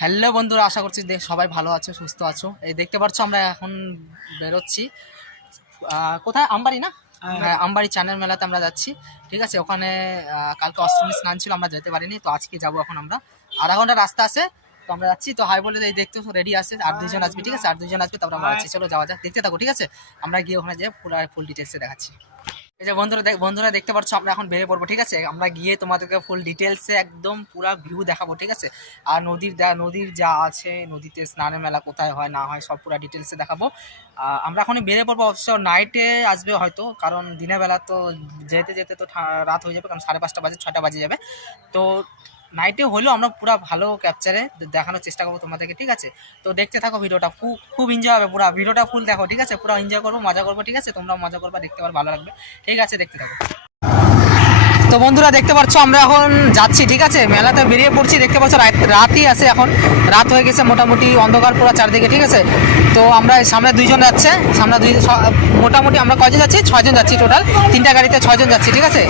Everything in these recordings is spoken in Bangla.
হ্যালো বন্ধুরা, আশা করছি সবাই ভালো আছো, সুস্থ আছো। এই দেখতে পাচ্ছ আমরা এখন বেরোচ্ছি কোথায়, আমবাড়ি না? হ্যাঁ, আমবাড়ি চ্যানেল মেলাতে আমরা যাচ্ছি। ঠিক আছে, ওখানে কালকে অষ্টমী স্নান ছিল, আমরা যেতে পারিনি, তো আজকে যাবো। এখন আমরা আধা ঘন্টা রাস্তা আছে, তো আমরা যাচ্ছি। তো হাই বলে এই দেখতে রেডি আছে, আর দুজন আসবে। ঠিক আছে, আর দুজন আসবে, তারপর আমরা যাচ্ছি। চলো যাওয়া যাক, দেখতে থাকো। ঠিক আছে, আমরা গিয়ে ওখানে যেয়ে ফুল ডিটেলসে দেখাচ্ছি। এই যে বন্ধুরা দেখতে পাচ্ছ, আমরা এখন বেরিয়ে পড়বো। ঠিক আছে, আমরা গিয়ে তোমাদেরকে ফুল ডিটেলসে একদম পুরো ভিউ দেখাবো। ঠিক আছে, আর নদীর যা আছে, নদীতে স্নানের মেলা কোথায় হয় না হয়, সব পুরো ডিটেলসে দেখাবো। আমরা এখন বেরিয়ে পড়বো। অবশ্য নাইটে আসবে হয়তো, কারণ দিনের বেলা তো যেতে যেতে তো রাত হয়ে যাবে, কারণ 5:30 বাজে, 6টা বাজে যাবে। তো নাইটে হলেও আমরা পুরো ভালো ক্যাপচারে দেখানোর চেষ্টা করবো তোমাদেরকে। ঠিক আছে, তো দেখতে থাকো ভিডিওটা, খুব এনজয় হবে। পুরো ভিডিওটা ফুল দেখো। ঠিক আছে, পুরো এনজয় করবো, মজা করবো। ঠিক আছে, তোমরাও মজা করবা, দেখতে পারো, ভালো লাগবে। ঠিক আছে, দেখতে থাকো। তো বন্ধুরা দেখতে পাচ্ছ, আমরা এখন যাচ্ছি। ঠিক আছে, মেলাতে বেরিয়ে পড়ছি। দেখতে পাচ্ছ রাতই আছে, এখন রাত হয়ে গেছে, মোটামুটি অন্ধকার পুরো চারদিকে। ঠিক আছে, তো আমরা সামনে দুইজন যাচ্ছে, মোটামুটি আমরা কয়জন যাচ্ছি? 6জন যাচ্ছি টোটাল, 3টা গাড়িতে 6জন যাচ্ছি। ঠিক আছে,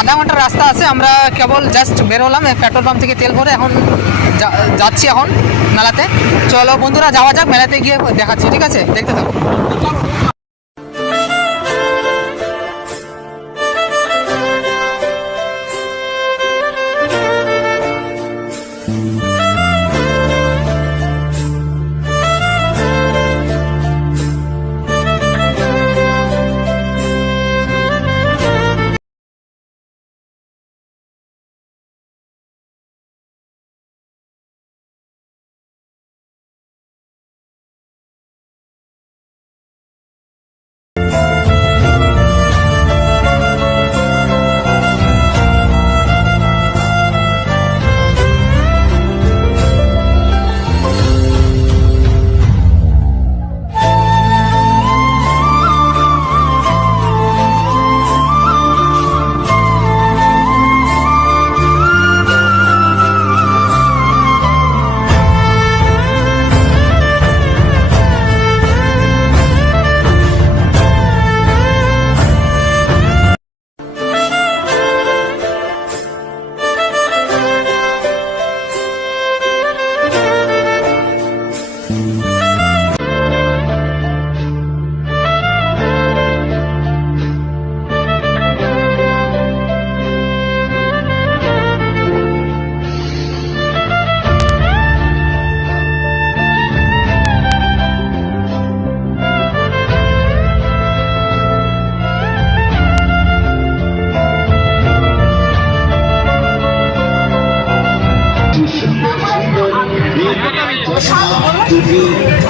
আধা ঘন্টার রাস্তা আছে। আমরা কেবল জাস্ট বেরোলাম পেট্রোল পাম্প থেকে তেল ভরে, এখন যাচ্ছি এখন মেলাতে। চলো বন্ধুরা, যাওয়া যাক, মেলাতে গিয়ে দেখাচ্ছি। ঠিক আছে, দেখতে থাকো।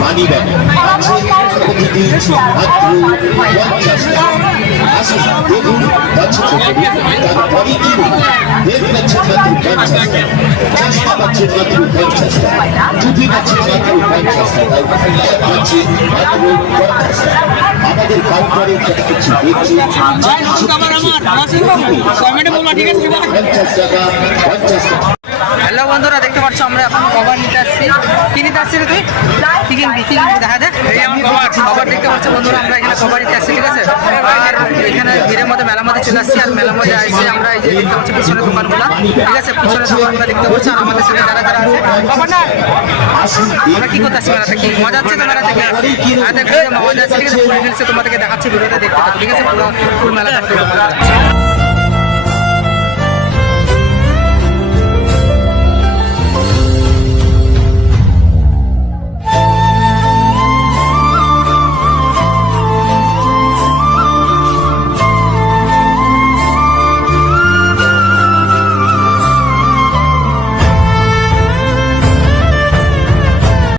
মানি ব্যাগ প্রতিদিন মাত্র 50 টাকা। আসুন দেখুন, পছন্দ করুন, তারপরেই কিনুন। বেগ পাচ্ছেন মাত্র 50 টাকা, চশমা পাচ্ছেন মাত্র 50 টাকা, টুপি পাচ্ছেন মাত্র 50 টাকা, ব্যাগ পাচ্ছেন মাত্র 50 টাকা। আমাদের কাউন্টারে কিছু দেখছি 50 টাকা, 50 টাকা। হ্যালো বন্ধুরা, দেখতে পাচ্ছ আমরা এখন কভার নিতে আসছি। কি নিতে আসছি রে তুই? কি কিনবি দেখা যায়। কভার দেখতে পাচ্ছ বন্ধুরা, আমরা এখানে কভার নিতে আসছি। ঠিক আছে, আর এখানে ভিড়ের মধ্যে মেলার মধ্যে চলে আসছি। আর মেলার মধ্যে আসছে আমরা, এই যে দেখতে পাচ্ছি পিছনের দোকানগুলো। ঠিক আছে, পিছনের দোকানগুলো দেখতে পাচ্ছি। আর আমাদের সাথে যারা যারা আছে, কভার না আমরা কি করতে আসছি মেলাতে, কি মজা হচ্ছে তো মেলা থেকে? মজা আছে। ঠিক আছে, ফুল ডিটেলসে তোমাদেরকে দেখাচ্ছি, ভিডিওটা দেখতে থাকো। ঠিক আছে, পুরো ফুল মেলাটা